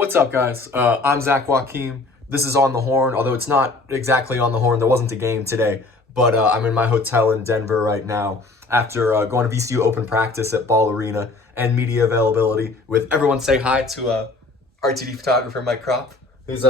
What's up, guys? I'm Zach Joachim. This is On the Horn, although it's not exactly on the horn. There wasn't a game today, but I'm in my hotel in Denver right now after going to VCU open practice at Ball Arena and media availability with everyone. Say hi to RTD photographer Mike Kropp, who's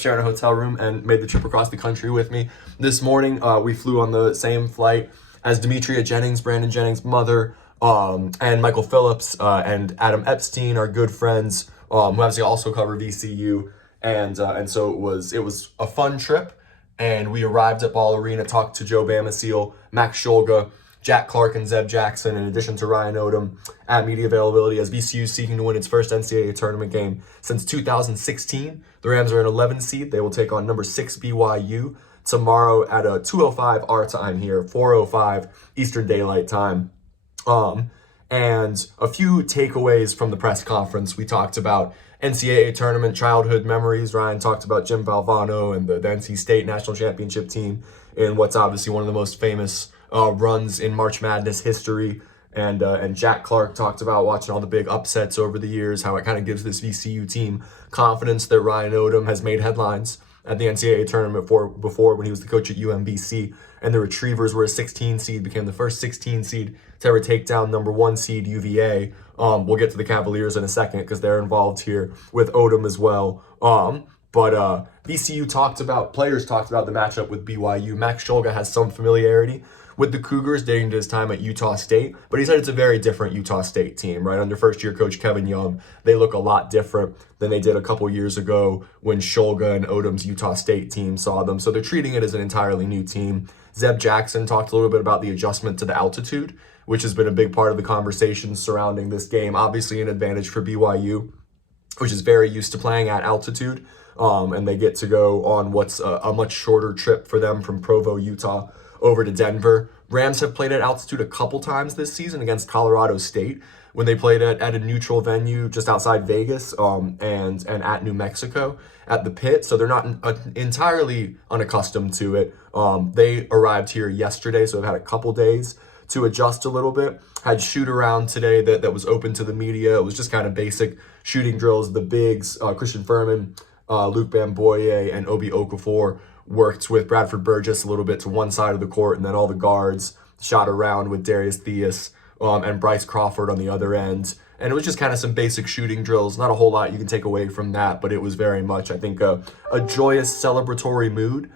sharing a hotel room and made the trip across the country with me. This morning, we flew on the same flight as Demetria Jennings, Brandon Jennings' mother, and Michael Phillips and Adam Epstein, our good friends, who obviously also cover VCU, and so it was a fun trip. And we arrived at Ball Arena, talked to Joe Bamaseal, Max Shulga, Jack Clark, and Zeb Jackson, in addition to Ryan Odom at media availability, as VCU seeking to win its first NCAA tournament game since 2016. The Rams are an 11 seed. They will take on number 6 BYU tomorrow at a 2:05 our time here, 4:05 Eastern Daylight Time. And a few takeaways from the press conference. We talked about NCAA tournament childhood memories. Ryan talked about Jim Valvano and the NC State national championship team in what's obviously one of the most famous runs in March Madness history. And Jack Clark talked about watching all the big upsets over the years, how it kind of gives this VCU team confidence that Ryan Odom has made headlines at the NCAA tournament before when he was the coach at UMBC. And the Retrievers were a 16 seed, became the first 16 seed to ever take down number 1 seed UVA. We'll get to the Cavaliers in a second because they're involved here with Odom as well. But VCU players talked about the matchup with BYU. Max Shulga has some familiarity with the Cougars dating to his time at Utah State, but he said it's a very different Utah State team, right? Under first-year coach Kevin Young, they look a lot different than they did a couple years ago when Shulga and Odom's Utah State team saw them. So they're treating it as an entirely new team. Zeb Jackson talked a little bit about the adjustment to the altitude, which has been a big part of the conversation surrounding this game. Obviously an advantage for BYU, which is very used to playing at altitude, and they get to go on what's a much shorter trip for them from Provo, Utah, over to Denver. Rams have played at altitude a couple times this season against Colorado State when they played at a neutral venue just outside Vegas, and at New Mexico at the Pit. So they're not entirely unaccustomed to it. They arrived here yesterday, so they've had a couple days to adjust a little bit. Had shoot around today that was open to the media. It was just kind of basic shooting drills. The bigs, Christian Furman, Luke Bamboye, and Obi Okafor worked with Bradford Burgess a little bit to one side of the court, and then all the guards shot around with Darius Theus and Bryce Crawford on the other end. And it was just kind of some basic shooting drills. Not a whole lot you can take away from that, but it was very much, I think, a joyous celebratory mood,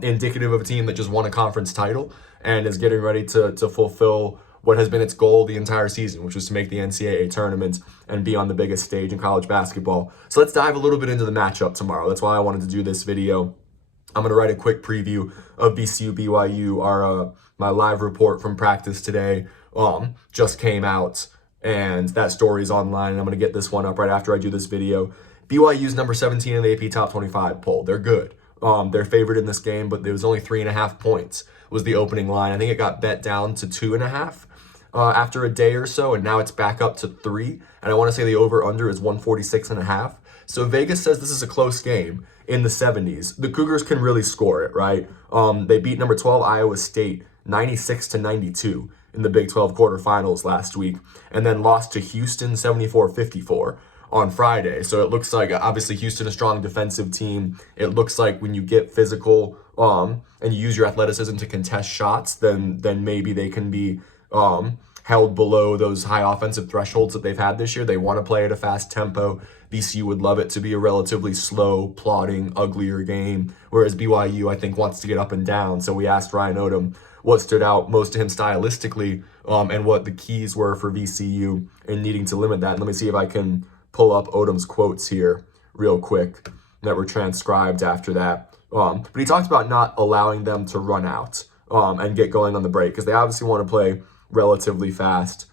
indicative of a team that just won a conference title and is getting ready to fulfill what has been its goal the entire season, which was to make the NCAA tournament and be on the biggest stage in college basketball. So let's dive a little bit into the matchup tomorrow. That's why I wanted to do this video. I'm going to write a quick preview of VCU-BYU. My live report from practice today just came out, and that story's online, and I'm going to get this one up right after I do this video. BYU's number 17 in the AP Top 25 poll. They're good. They're favored in this game, but there was only 3.5 points was the opening line. I think it got bet down to 2.5 after a day or so, and now it's back up to 3. And I want to say the over-under is 146.5. So Vegas says this is a close game in the 70s. The Cougars can really score it, right? They beat number 12 Iowa State 96-92 in the Big 12 quarterfinals last week, and then lost to Houston 74-54 on Friday. So it looks like, obviously, Houston a strong defensive team. It looks like when you get physical and you use your athleticism to contest shots, then maybe they can be held below those high offensive thresholds that they've had this year. They want to play at a fast tempo. VCU would love it to be a relatively slow, plodding, uglier game, whereas BYU, I think, wants to get up and down. So we asked Ryan Odom what stood out most to him stylistically and what the keys were for VCU in needing to limit that. And let me see if I can pull up Odom's quotes here real quick that were transcribed after that. But he talked about not allowing them to run out and get going on the break because they obviously want to play relatively fast.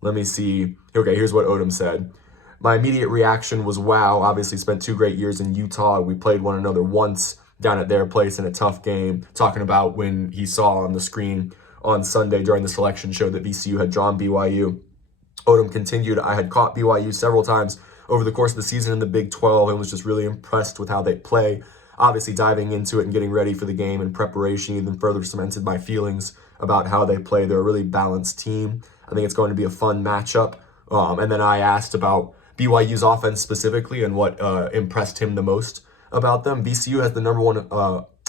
Let me see. Okay, here's what Odom said. My immediate reaction was, wow, obviously spent 2 great years in Utah. We played one another once down at their place in a tough game. Talking about when he saw on the screen on Sunday during the selection show that VCU had drawn BYU. Odom continued, I had caught BYU several times over the course of the season in the Big 12 and was just really impressed with how they play. Obviously diving into it and getting ready for the game in preparation even further cemented my feelings about how they play. They're a really balanced team. I think it's going to be a fun matchup. And then I asked about BYU's offense specifically and what impressed him the most about them. VCU has the number one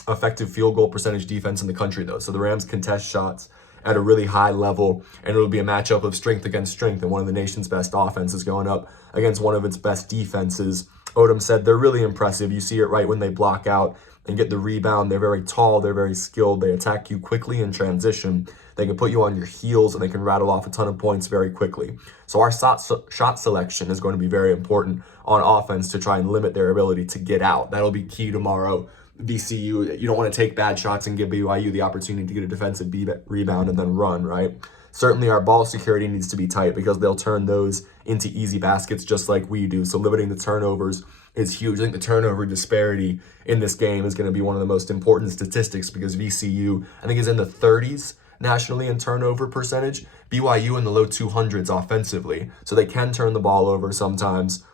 effective field goal percentage defense in the country, though. So the Rams contest shots at a really high level, and it'll be a matchup of strength against strength, and one of the nation's best offenses going up against one of its best defenses. Odom said they're really impressive. You see it right when they block out and get the rebound. They're very tall, they're very skilled, they attack you quickly in transition. They can put you on your heels, and they can rattle off a ton of points very quickly. So our shot selection is going to be very important on offense to try and limit their ability to get out. That'll be key tomorrow. VCU, you don't want to take bad shots and give BYU the opportunity to get a defensive rebound and then run, right? Certainly our ball security needs to be tight because they'll turn those into easy baskets just like we do. So limiting the turnovers is huge. I think the turnover disparity in this game is going to be one of the most important statistics because VCU, I think, is in the 30s nationally in turnover percentage. BYU in the low 200s offensively. So they can turn the ball over sometimes.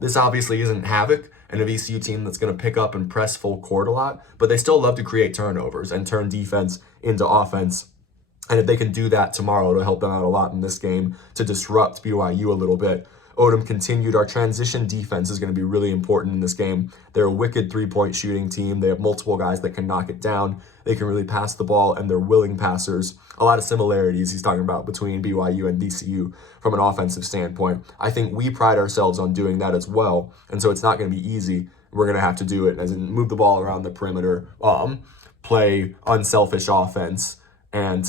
This obviously isn't Havoc and a VCU team that's going to pick up and press full court a lot, but they still love to create turnovers and turn defense into offense. And if they can do that tomorrow, it'll help them out a lot in this game to disrupt BYU a little bit. Odom continued, our transition defense is going to be really important in this game. They're a wicked three-point shooting team. They have multiple guys that can knock it down. They can really pass the ball, and they're willing passers. A lot of similarities he's talking about between BYU and VCU from an offensive standpoint. I think we pride ourselves on doing that as well, and so it's not going to be easy. We're going to have to do it, as in move the ball around the perimeter, play unselfish offense, and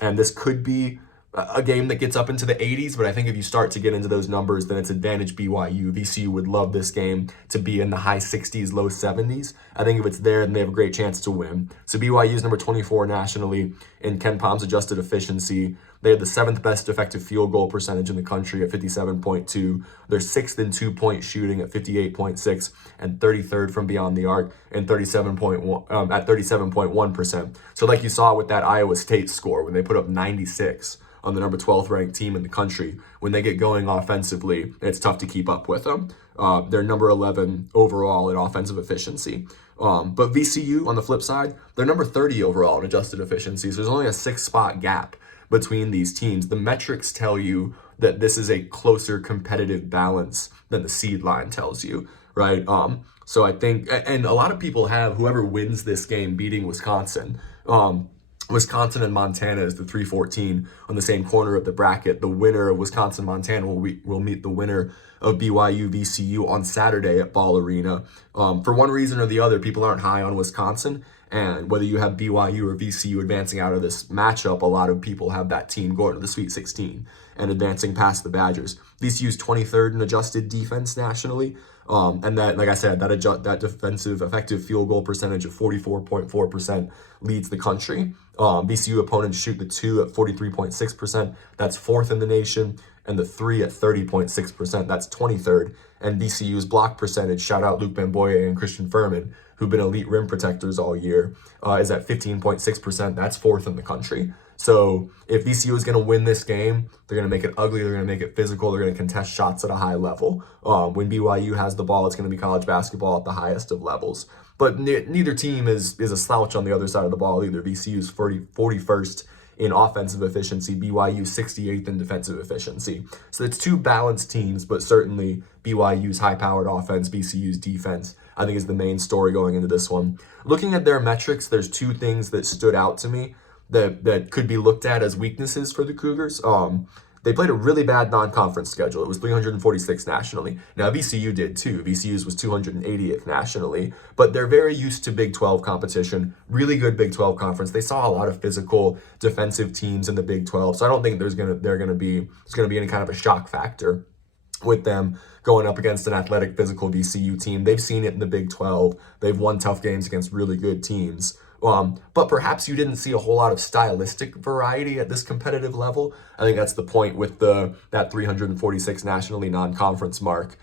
this could be a game that gets up into the 80s, but I think if you start to get into those numbers, then it's advantage BYU. VCU would love this game to be in the high 60s, low 70s. I think if it's there, then they have a great chance to win. So BYU is number 24 nationally in Ken Palm's adjusted efficiency. They have the 7th best effective field goal percentage in the country at 57.2. They're 6th in 2-point shooting at 58.6 and 33rd from beyond the arc and 37.1 at 37.1%. So like you saw with that Iowa State score when they put up 96 on the number 12th ranked team in the country, when they get going offensively, it's tough to keep up with them. They're number 11 overall in offensive efficiency. But VCU, on the flip side, they're number 30 overall in adjusted efficiency. So there's only a 6-spot gap between these teams. The metrics tell you that this is a closer competitive balance than the seed line tells you, right? So I think, and a lot of people have whoever wins this game beating Wisconsin. Wisconsin and Montana is the 3-14 on the same corner of the bracket. The winner of Wisconsin-Montana will meet the winner of BYU-VCU on Saturday at Ball Arena. For one reason or the other, people aren't high on Wisconsin, and whether you have BYU or VCU advancing out of this matchup, a lot of people have that team going to the Sweet 16 and advancing past the Badgers. VCU's 23rd in adjusted defense nationally. And that, like I said, that defensive effective field goal percentage of 44.4% leads the country. VCU opponents shoot the 2 at 43.6%. That's 4th in the nation. And the 3 at 30.6%. That's 23rd. And VCU's block percentage, shout out Luke Bamboye and Christian Furman, who've been elite rim protectors all year, is at 15.6%. That's 4th in the country. So if VCU is going to win this game, they're going to make it ugly, they're going to make it physical, they're going to contest shots at a high level. When BYU has the ball, it's going to be college basketball at the highest of levels. But neither team is a slouch on the other side of the ball either. VCU's 41st in offensive efficiency, BYU 68th in defensive efficiency. So it's two balanced teams, but certainly BYU's high-powered offense, VCU's defense, I think is the main story going into this one. Looking at their metrics, there's two things that stood out to me that could be looked at as weaknesses for the Cougars. They played a really bad non-conference schedule. It was 346 nationally. Now, VCU did too. VCU's was 280th nationally, but they're very used to Big 12 competition, really good Big 12 conference. They saw a lot of physical defensive teams in the Big 12, so I don't think there's gonna be any kind of a shock factor with them going up against an athletic, physical VCU team. They've seen it in the Big 12. They've won tough games against really good teams. But perhaps you didn't see a whole lot of stylistic variety at this competitive level. I think that's the point with that 346 nationally non-conference mark.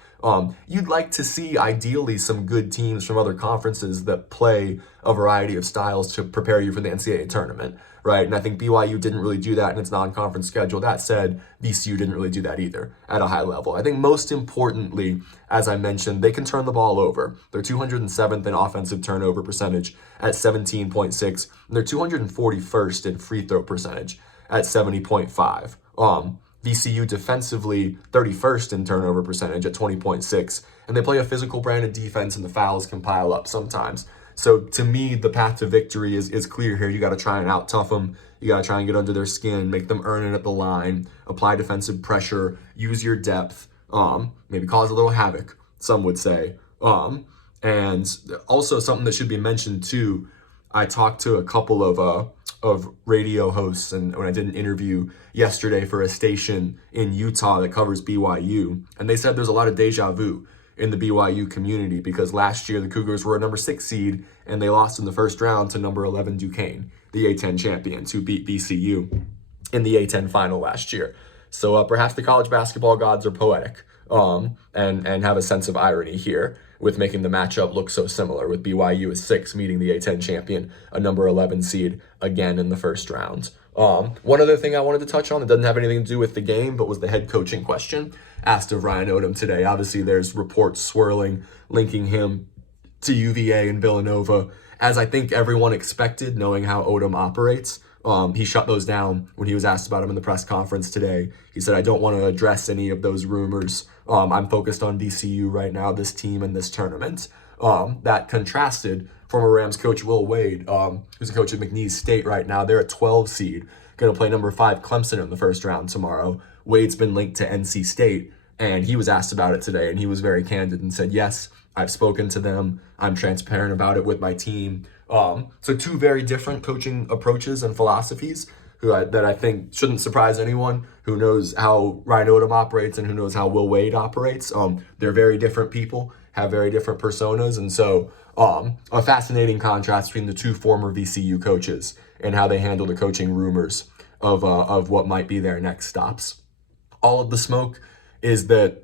You'd like to see, ideally, some good teams from other conferences that play a variety of styles to prepare you for the NCAA tournament, right? And I think BYU didn't really do that in its non-conference schedule. That said, VCU didn't really do that either at a high level. I think most importantly, as I mentioned, they can turn the ball over. They're 207th in offensive turnover percentage at 17.6. And they're 241st in free throw percentage at 70.5. VCU defensively 31st in turnover percentage at 20.6, and they play a physical brand of defense, and the fouls can pile up sometimes. So to me, the path to victory is clear here. You got to try and out-tough them. You got to try and get under their skin, make them earn it at the line, apply defensive pressure, use your depth, maybe cause a little havoc, some would say. And also something that should be mentioned too, I talked to a couple of radio hosts, and when I did an interview yesterday for a station in Utah that covers BYU, and they said there's a lot of deja vu in the BYU community because last year the Cougars were a number 6 seed and they lost in the first round to number 11 Duquesne, the A10 champions who beat VCU in the A10 final last year. So perhaps the college basketball gods are poetic and have a sense of irony here with making the matchup look so similar, with BYU as 6 meeting the A10 champion, a number 11 seed, again in the first round. One other thing I wanted to touch on that doesn't have anything to do with the game, but was the head coaching question asked of Ryan Odom today. Obviously, there's reports swirling linking him to UVA and Villanova, as I think everyone expected, knowing how Odom operates. He shut those down when he was asked about him in the press conference today. He said, I don't want to address any of those rumors. I'm focused on VCU right now, this team and this tournament. That contrasted former Rams coach Will Wade, who's a coach at McNeese State right now. They're a 12 seed, going to play number 5 Clemson in the first round tomorrow. Wade's been linked to NC State, and he was asked about it today, and he was very candid and said, yes, I've spoken to them. I'm transparent about it with my team. So 2 very different coaching approaches and philosophies that I think shouldn't surprise anyone who knows how Ryan Odom operates and who knows how Will Wade operates. They're very different people, have very different personas, and so a fascinating contrast between the 2 former VCU coaches and how they handle the coaching rumors of what might be their next stops. All of the smoke is that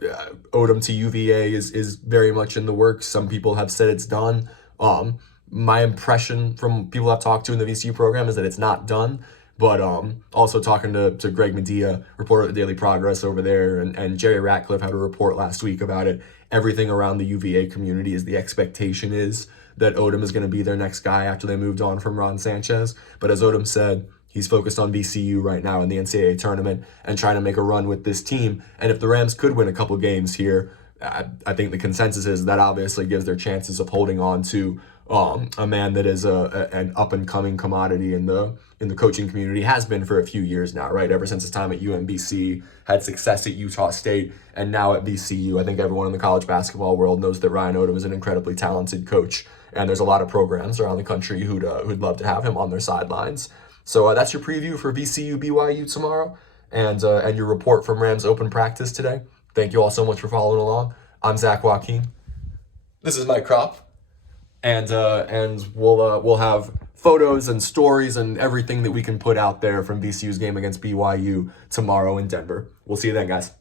Odom to UVA is very much in the works. Some people have said it's done. My impression from people I've talked to in the VCU program is that it's not done. But also talking to Greg Medea, reporter at the Daily Progress over there, and Jerry Ratcliffe had a report last week about it. Everything around the UVA community is the expectation is that Odom is going to be their next guy after they moved on from Ron Sanchez. But as Odom said, he's focused on VCU right now in the NCAA tournament and trying to make a run with this team. And if the Rams could win a couple games here, I think the consensus is that obviously gives their chances of holding on to a man that is an up-and-coming commodity in the coaching community, has been for a few years now, right? Ever since his time at UMBC, had success at Utah State, and now at VCU. I think everyone in the college basketball world knows that Ryan Odom is an incredibly talented coach, and there's a lot of programs around the country who'd love to have him on their sidelines. So that's your preview for VCU-BYU tomorrow, and your report from Rams Open Practice today. Thank you all so much for following along. I'm Zach Joachim. This is Mike Kropp. And we'll have photos and stories and everything that we can put out there from VCU's game against BYU tomorrow in Denver. We'll see you then, guys.